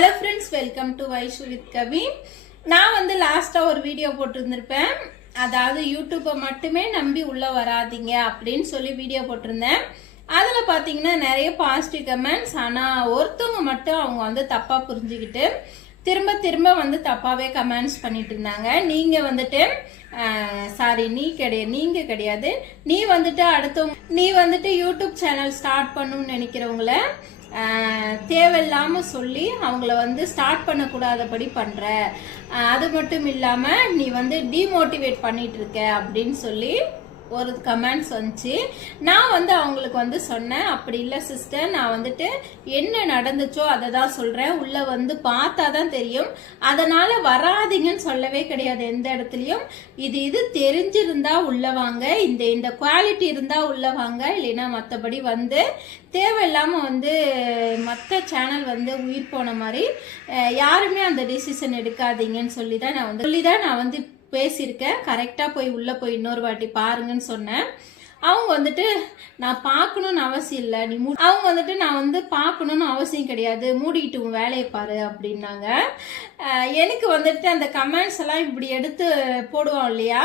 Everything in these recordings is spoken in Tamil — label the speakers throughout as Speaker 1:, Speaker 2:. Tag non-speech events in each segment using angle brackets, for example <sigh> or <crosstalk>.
Speaker 1: Hello friends welcome to Vaishu with Kavin நான் வந்து லாஸ்ட்டாக ஒரு வீடியோ போட்டிருந்திருப்பேன். அதாவது யூடியூப்பை மட்டுமே நம்பி உள்ளே வராதீங்க அப்படின்னு சொல்லி வீடியோ போட்டிருந்தேன். அதில் பார்த்தீங்கன்னா நிறைய பாசிட்டிவ் கமெண்ட்ஸ் ஆனால் ஒருத்தவங்க மட்டும் அவங்க வந்து தப்பாக புரிஞ்சுக்கிட்டு திரும்ப திரும்ப வந்து தப்பாகவே கமெண்ட்ஸ் பண்ணிட்டு இருந்தாங்க. நீங்கள் வந்துட்டு சாரி நீ கிடையாது நீங்கள் கிடையாது. நீ வந்துட்டு அடுத்தவங்க நீ வந்துட்டு யூடியூப் சேனல் ஸ்டார்ட் பண்ணணும்னு நினைக்கிறவங்கள தேவையில்லாமல் தேவையில்லாம சொல்லி அவங்கள வந்து ஸ்டார்ட் பண்ணக்கூடாதபடி பண்ற. அது மட்டும் இல்லாம நீ வந்து டிமோட்டிவேட் பண்ணிட்டு இருக்க அப்படின்னு சொல்லி ஒரு கமெண்ட்ஸ் வந்துச்சு. நான் வந்து அவங்களுக்கு வந்து சொன்னேன் அப்படி இல்லை சிஸ்டர் நான் வந்துட்டு என்ன நடந்துச்சோ அதை தான் சொல்கிறேன் உள்ளே வந்து பார்த்தா தான் தெரியும். அதனால் வராதீங்கன்னு சொல்லவே கிடையாது எந்த இடத்துலையும். இது இது தெரிஞ்சிருந்தா உள்ளே வாங்க. இந்த இந்த குவாலிட்டி இருந்தால் உள்ளே வாங்க. இல்லைன்னா மற்றபடி வந்து தேவையில்லாமல் வந்து மற்ற சேனல் வந்து உயிர் போன மாதிரி யாருமே அந்த டிசிஷன் எடுக்காதீங்கன்னு சொல்லி தான் நான் வந்து சொல்லி தான் நான் வந்து பேசியிருக்கேன். கரெக்டாக போய் உள்ளே போய் இன்னொரு வாட்டி பாருங்கன்னு சொன்னேன். அவங்க வந்துட்டு நான் பார்க்கணும்னு அவசியம் இல்லை. நீ மூ அவங்க வந்துட்டு நான் வந்து பார்க்கணும்னு அவசியம் கிடையாது. மூடிக்கிட்டு உன் வேலையை பாரு அப்படின்னாங்க. எனக்கு வந்துட்டு அந்த கமெண்ட்ஸ் எல்லாம் இப்படி எடுத்து போடுவோம் இல்லையா?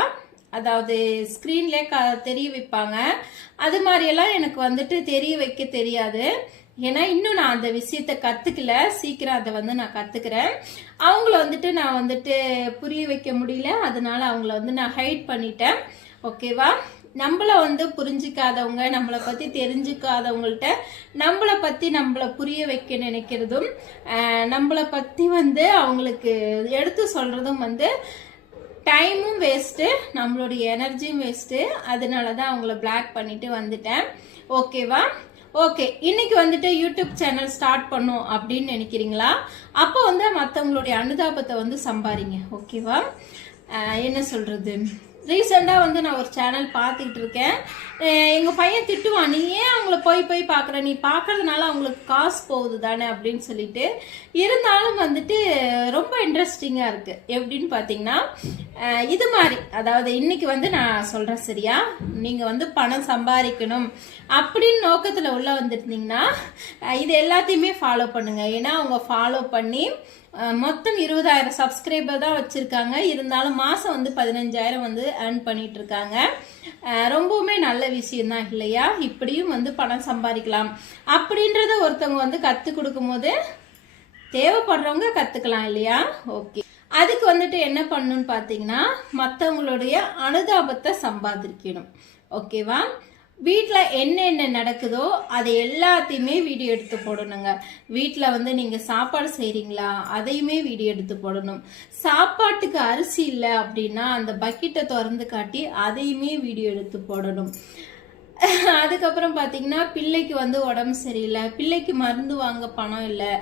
Speaker 1: அதாவது ஸ்க்ரீன்லேயே க தெரிய வைப்பாங்க. அது மாதிரியெல்லாம் எனக்கு வந்துட்டு தெரிய வைக்க தெரியாது. ஏன்னா இன்னும் நான் அந்த விஷயத்த கத்துக்கல. சீக்கிரம் அதை வந்து நான் கத்துக்கிறேன். அவங்கள வந்துட்டு நான் வந்துட்டு புரிய வைக்க முடியல. அதனால அவங்கள வந்து நான் ஹைட் பண்ணிட்டேன். ஓகேவா நம்மள வந்து புரிஞ்சிக்காதவங்க நம்மளை பற்றி தெரிஞ்சுக்காதவங்கள்ட்ட நம்மளை பற்றி நம்மளை புரிய வைக்க நினைக்கிறதும் நம்மளை பற்றி வந்து அவங்களுக்கு எடுத்து சொல்கிறதும் வந்து டைமும் வேஸ்ட்டு நம்மளுடைய எனர்ஜியும் வேஸ்ட்டு அதனால தான் அவங்கள பிளாக் பண்ணிட்டு வந்துட்டேன். ஓகேவா ஓகே இன்னைக்கு வந்துட்டு யூடியூப் சேனல் ஸ்டார்ட் பண்ணும் அப்படின்னு நினைக்கிறீங்களா? அப்போ வந்து மற்றவங்களுடைய அனுதாபத்தை வந்து சம்பாரிங்க ஓகேவா? என்ன சொல்கிறது ரீசெண்டாக வந்து நான் ஒரு சேனல் பார்த்துக்கிட்டு இருக்கேன். எங்கள் பையன் திட்டுவான் நீ ஏன் அவங்கள போய் போய் பார்க்குற? நீ பார்க்கறதுனால அவங்களுக்கு காசு போகுது தானே? அப்படின்னு சொல்லிட்டு இருந்தாலும் வந்துட்டு ரொம்ப இன்ட்ரெஸ்டிங்காக இருக்குது எப்படின்னு பார்த்தீங்கன்னா இது மாதிரி. அதாவது இன்னைக்கு வந்து நான் சொல்கிறேன் சரியா? நீங்கள் வந்து பணம் சம்பாதிக்கணும் அப்படின்னு நோக்கத்தில் உள்ளே வந்துருந்தீங்கன்னா இது எல்லாத்தையுமே ஃபாலோ பண்ணுங்கள் ஏன்னா அவங்க ஃபாலோ பண்ணி மொத்தம் இருபதாயிரம் சப்ஸ்கிரைபர் தான் வச்சுருக்காங்க. இருந்தாலும் மாதம் வந்து பதினஞ்சாயிரம் வந்து ஏர்ன் பண்ணிட்டு இருக்காங்க ரொம்பவுமே நல்ல விஷயம் தான் இல்லையா? இப்படியும் வந்து பணம் சம்பாதிக்கலாம். அப்படின்றத ஒருத்தவங்க வந்து கற்றுக் கொடுக்கும்போது தேவைப்படுறவங்க கற்றுக்கலாம் இல்லையா? ஓகே அதுக்கு வந்துட்டு என்ன பண்ணணும்னு பார்த்தீங்கன்னா மற்றவங்களுடைய அனுதாபத்தை சம்பாதிக்கணும். ஓகேவா வீட்டில் என்னென்ன நடக்குதோ அதை எல்லாத்தையுமே வீடியோ எடுத்து போடணுங்க. வீட்டில் வந்து நீங்கள் சாப்பாடு செய்கிறீங்களா அதையுமே வீடியோ எடுத்து போடணும். சாப்பாட்டுக்கு அரிசி இல்லை அப்படின்னா அந்த பக்கெட்டை திறந்து காட்டி அதையுமே வீடியோ எடுத்து போடணும். அதுக்கப்புறம் பார்த்தீங்கன்னா பிள்ளைக்கு வந்து உடம்பு சரியில்லை. பிள்ளைக்கு மருந்து வாங்க பணம் இல்லை.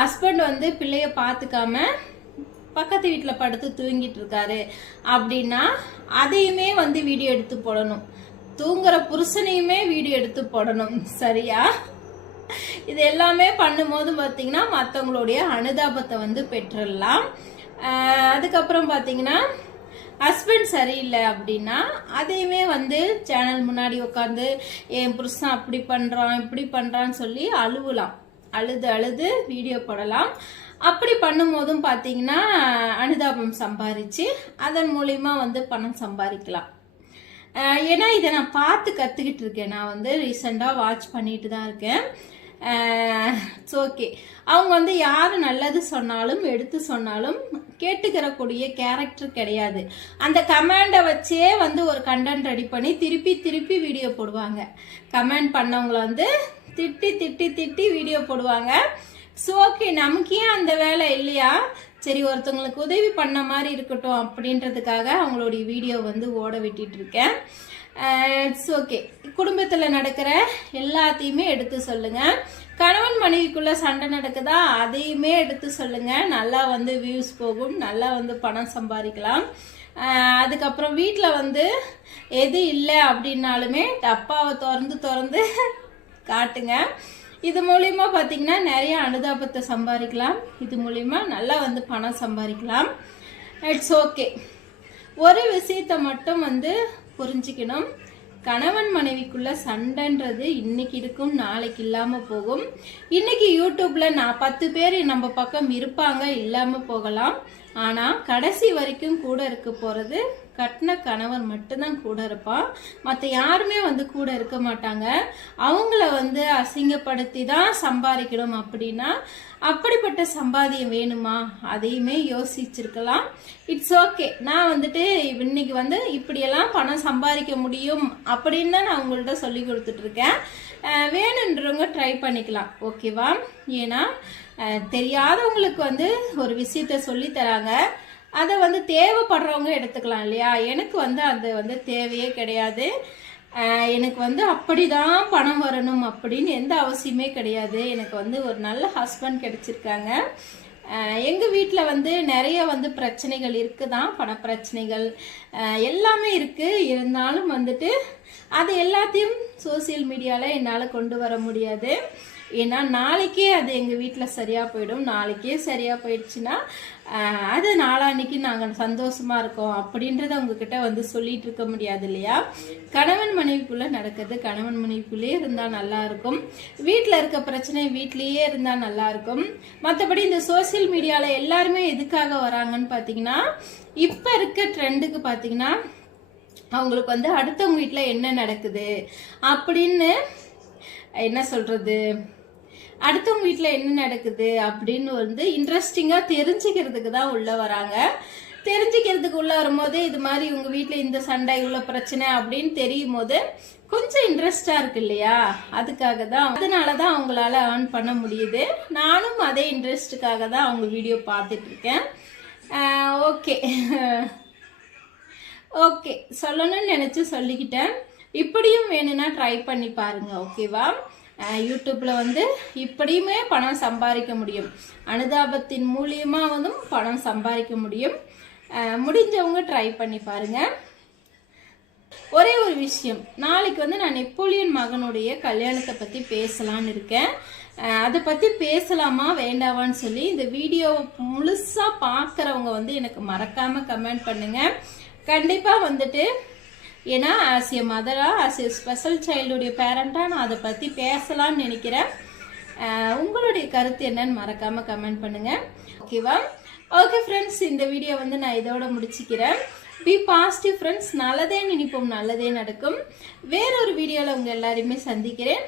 Speaker 1: ஹஸ்பண்ட் வந்து பிள்ளைய பார்த்துக்காம பக்கத்து வீட்டில் படுத்து தூங்கிட்டு இருக்காரு அப்படின்னா அதையுமே வந்து வீடியோ எடுத்து போடணும். தூங்குற புருஷனையுமே வீடியோ எடுத்து போடணும். சரியா? இது எல்லாமே பண்ணும்போது பார்த்தீங்கன்னா மற்றவங்களுடைய அனுதாபத்தை வந்து பெற்றுடலாம். அதுக்கப்புறம் பார்த்தீங்கன்னா ஹஸ்பண்ட் சரியில்லை அப்படின்னா அதையுமே வந்து சேனல் முன்னாடி உட்காந்து என் புருஷன் அப்படி பண்ணுறான் இப்படி பண்ணுறான்னு சொல்லி அழுவலாம். அழுது அழுது வீடியோ போடலாம். அப்படி பண்ணும்போதும் பார்த்தீங்கன்னா அனுதாபம் சம்பாரிச்சு அதன் மூலயமா வந்து பணம் சம்பாதிக்கலாம். ஏன்னா இதை நான் பார்த்து கற்றுக்கிட்டு இருக்கேன். நான் வந்து ரீசெண்டாக வாட்ச் பண்ணிட்டு தான் இருக்கேன். இட்ஸ் ஓகே அவங்க வந்து யார் நல்லது சொன்னாலும் எடுத்து சொன்னாலும் கேட்டுக்கிறக்கூடிய கேரக்டர் கிடையாது. அந்த கமெண்டை வச்சே வந்து ஒரு கண்டென்ட் ரெடி பண்ணி திருப்பி திருப்பி வீடியோ போடுவாங்க. கமெண்ட் பண்ணவங்கள வந்து திட்டி திட்டி திட்டி வீடியோ போடுவாங்க. ஸோ ஓகே நமக்கே அந்த வேலை இல்லையா? சரி ஒருத்தவங்களுக்கு உதவி பண்ண மாதிரி இருக்கட்டும் அப்படின்றதுக்காக அவங்களுடைய வீடியோ வந்து ஓட விட்டுட்டு இருக்கேன் இட்ஸ் ஓகே குடும்பத்தில் நடக்கிற எல்லாத்தையுமே எடுத்து சொல்லுங்க. கணவன் மனைவிக்குள்ள சண்டை நடக்குதா? அதையுமே எடுத்து சொல்லுங்க. நல்லா வந்து வியூஸ் போகும். நல்லா வந்து பணம் சம்பாதிக்கலாம். அதுக்கப்புறம் வீட்டில் வந்து எது இல்லை அப்படின்னாலுமே டப்பாவை திறந்து திறந்து <laughs> காட்டுங்க. இது மூலியமா பார்த்தீங்கன்னா நிறைய அனுதாபத்தை சம்பாதிக்கலாம். இது மூலியமா நல்லா வந்து பணம் சம்பாதிக்கலாம். இட்ஸ் ஓகே ஒரு விஷயத்தை மட்டும் வந்து புரிஞ்சுக்கணும். கணவன் மனைவிக்குள்ள சண்டைன்றது இன்னைக்கு இருக்கும் நாளைக்கு இல்லாம போகும். இன்னைக்கு யூடியூப்ல நான் பத்து பேர் நம்ம பக்கம் இருப்பாங்க இல்லாம போகலாம். ஆனா கடைசி வரைக்கும் கூட இருக்க போறது கட்டின கணவன் மட்டும்தான் கூட இருப்பான். மற்ற யாருமே வந்து கூட இருக்க மாட்டாங்க. அவங்கள வந்து அசிங்கப்படுத்தி தான் சம்பாதிக்கணும் அப்படின்னா அப்படிப்பட்ட சம்பாதியம் வேணுமா? அதையுமே யோசிச்சிருக்கலாம். இட்ஸ் ஓகே நான் வந்துட்டு இன்னைக்கு வந்து இப்படியெல்லாம் பணம் சம்பாதிக்க முடியும் அப்படின்னு தான் நான் உங்கள்கிட்ட சொல்லி கொடுத்துட்டு இருக்கேன் வேணுன்றவங்க ட்ரை பண்ணிக்கலாம். ஓகேவா ஏன்னா தெரியாதவங்களுக்கு வந்து ஒரு விஷயத்த சொல்லி தராங்க. அதை வந்து தேவைப்படுறவங்க எடுத்துக்கலாம் இல்லையா? எனக்கு வந்து அது வந்து தேவையே கிடையாது. எனக்கு வந்து அப்படி தான் பணம் வரணும் அப்படின்னு எந்த அவசியமே கிடையாது. எனக்கு வந்து ஒரு நல்ல ஹஸ்பண்ட் கிடைச்சிருக்காங்க. எங்கள் வீட்டில் வந்து நிறைய வந்து பிரச்சனைகள் இருக்குதான். பண பிரச்சனைகள் எல்லாமே இருக்குது இருந்தாலும் வந்துட்டு அது எல்லாத்தையும் சோசியல் மீடியாவில் என்னால் கொண்டு வர முடியாது. ஏன்னா நாளைக்கே அது எங்கள் வீட்டில் சரியாக போயிடும். நாளைக்கே சரியாக போயிடுச்சுன்னா அது நாளான்னைக்கு நாங்கள் சந்தோஷமாக இருக்கோம் அப்படின்றத உங்ககிட்ட வந்து சொல்லிட்டு இருக்க முடியாது இல்லையா? கணவன் மனைவிக்குள்ளே நடக்கிறது கணவன் மனைவிக்குள்ளேயே இருந்தால் நல்லாயிருக்கும் வீட்டில் இருக்க பிரச்சனை வீட்லேயே இருந்தால் நல்லா இருக்கும். மற்றபடி இந்த சோஷியல் மீடியாவில் எல்லாருமே எதுக்காக வராங்கன்னு பார்த்தீங்கன்னா இப்போ இருக்க ட்ரெண்டுக்கு பார்த்தீங்கன்னா அவங்களுக்கு வந்து அடுத்தவங்க வீட்டில் என்ன நடக்குது அப்படின்னு என்ன சொல்கிறது அடுத்தவங்க வீட்டில் என்ன நடக்குது அப்படின்னு வந்து இன்ட்ரெஸ்டிங்காக தெரிஞ்சுக்கிறதுக்கு தான் உள்ளே வராங்க. தெரிஞ்சுக்கிறதுக்கு உள்ளே வரும்போது இது மாதிரி உங்கள் வீட்டில் இந்த சண்டை இவ்வளோ பிரச்சனை அப்படின்னு தெரியும் போது கொஞ்சம் இன்ட்ரெஸ்டாக இருக்கு இல்லையா? அதுக்காக தான் அதனால தான் அவங்களால ஏர்ன் பண்ண முடியுது. நானும் அதே இன்ட்ரெஸ்ட்டுக்காக தான் அவங்க வீடியோ பார்த்துட்ருக்கேன் ஓகே ஓகே சொல்லணும்னு நினச்சி சொல்லிக்கிட்டேன். இப்படியும் வேணும்னா ட்ரை பண்ணி பாருங்கள் ஓகேவா யூடியூப்பில் வந்து இப்படியுமே பணம் சம்பாதிக்க முடியும். அனுதாபத்தின் மூலியமாக வந்து பணம் சம்பாதிக்க முடியும். முடிஞ்சவங்க ட்ரை பண்ணி பாருங்க. ஒரே ஒரு விஷயம். நாளைக்கு வந்து நான் நெப்போலியன் மகனுடைய கல்யாணத்தை பற்றி பேசலான்னு இருக்கேன். அதை பற்றி பேசலாமா வேண்டாவான்னு சொல்லி இந்த வீடியோவை முழுசாக பார்க்குறவங்க வந்து எனக்கு மறக்காமல் கமெண்ட் பண்ணுங்கள் கண்டிப்பாக வந்துட்டு ஏன்னா ஆஸ் எ மதராக ஆஸ் எ ஸ்பெஷல் சைல்டுடைய பேரண்ட்டாக நான் அதை பற்றி பேசலாம்னு நினைக்கிறேன். உங்களுடைய கருத்து என்னன்னு மறக்காமல் கமெண்ட் பண்ணுங்கள் ஓகேவா ஓகே ஃப்ரெண்ட்ஸ் இந்த வீடியோ வந்து நான் இதோட முடிச்சுக்கிறேன். பி பாசிட்டிவ் ஃப்ரெண்ட்ஸ் நல்லதே நினைப்போம் நல்லதே நடக்கும். வேறொரு வீடியோவில் உங்கள் எல்லாரையுமே சந்திக்கிறேன்.